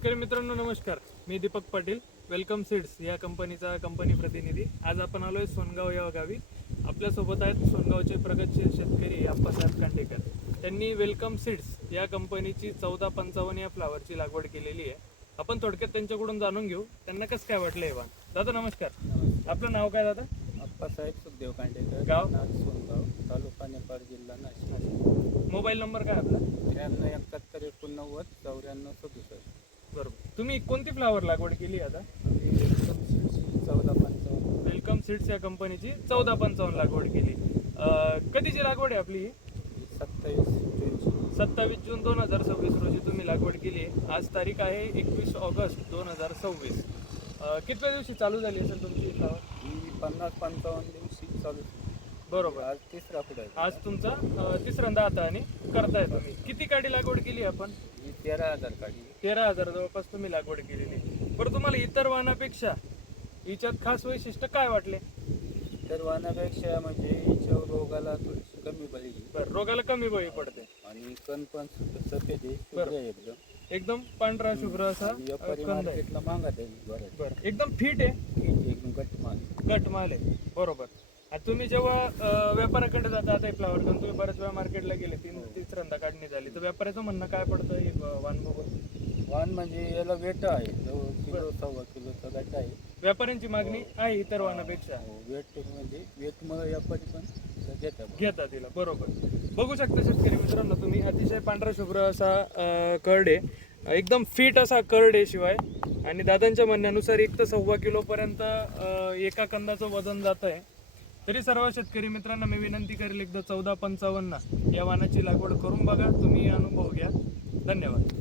शेतकरी मित्रांनो नमस्कार, मी दीपक पाटील, वेलकम सीड्स या कंपनीचा कंपनी प्रतिनिधी। आज आपण आलोय सोनगाव या गावी। आपल्यासोबत आहेत सोनगावचे प्रगतशील शेतकरी अप्पासाहेब कांडेकर। त्यांनी वेलकम सीड्स या कंपनीची 1455 या फ्लावरची लागवड केलेली आहे। आपण थोडक्यात त्यांच्याकडून जाणून घेऊ त्यांना कसं काय वाटलं हे वाण। दादा नमस्कार, आपलं नाव काय दादा? अप्पासाहेब सुखदेव कांडेकर, गाव सोनगाव, तालुका नेपाळ, जिल्हा नाशिक। मोबाईल नंबर काय आपला? 93 71 94 67। बरोबर, तुम्ही कोणती फ्लावर लागवड केली आता? 1455। वेलकम सीड्स या कंपनीची 1455 लागवड केली। कधीची लागवड आहे आपली ही? 27 जून 2026 रोजी तुम्ही लागवड केली आहे। आज तारीख आहे 21 ऑगस्ट 2026। कितव्या दिवशी चालू झाली असेल तुमची फ्लावर? ही 50-55 दिवशी चालू। बरोबर, आज तिसरा पुढे आज तुमचा तिसऱ्यांदा आता आणि करताय तुम्ही। किती काडी लागवड केली आपण? ही 13,000 काढली। 13,000 जवळपास तुम्ही लागवड केलेली। बरं, तुम्हाला इतर वाणापेक्षा हिच्यात खास वैशिष्ट्य काय वाटले? तर वाणापेक्षा म्हणजे हिच्यावर रोगाला थोडीशी कमी बळी बरं, रोगाला कमी बळी पडते आणि कण पण सफेद आहे, शुभ्र आहे एकदम। एकदम पांढरा शुभ्र असा व्यापारी कंद आहे। मार्केटला मागत आहे बरं। बरं, एकदम फिट आहे, एकदम गट माल। गट माल आहे। बरोबर, आता तुम्ही जेव्हा व्यापाऱ्याकडे जाता, आता फ्लावर घेऊन तुम्ही बऱ्याच वेळा मार्केटला गेले, तिसऱ्यांदा काढणी झाली, तर व्यापाऱ्याचं म्हणणं काय पडतं हे वाण बघून? वाण म्हणजे याला वेट आहे, किलो 1.25 किलोचा गट आहे। व्यापाऱ्यांची मागणी आहे इतर वाणापेक्षा। वेट म्हणजे वेटमुळे व्यापारी पण घेतात तिला। बरोबर, बघू शकता शेतकरी मित्रांनो तुम्ही, अतिशय पांढरा शुभ्र असा कर्ड आहे, एकदम फिट असा कर्ड आहे। शिवाय आणि दादांच्या म्हणण्यानुसार 1 ते 1.25 किलो पर्यंत एका कंदाचं वजन जात आहे। तरी सर्व शेतकरी मित्रांना मी विनंती करेल, एकदा 1455 या वाणाची लागवड करून बघा, तुम्ही अनुभव घ्या। धन्यवाद।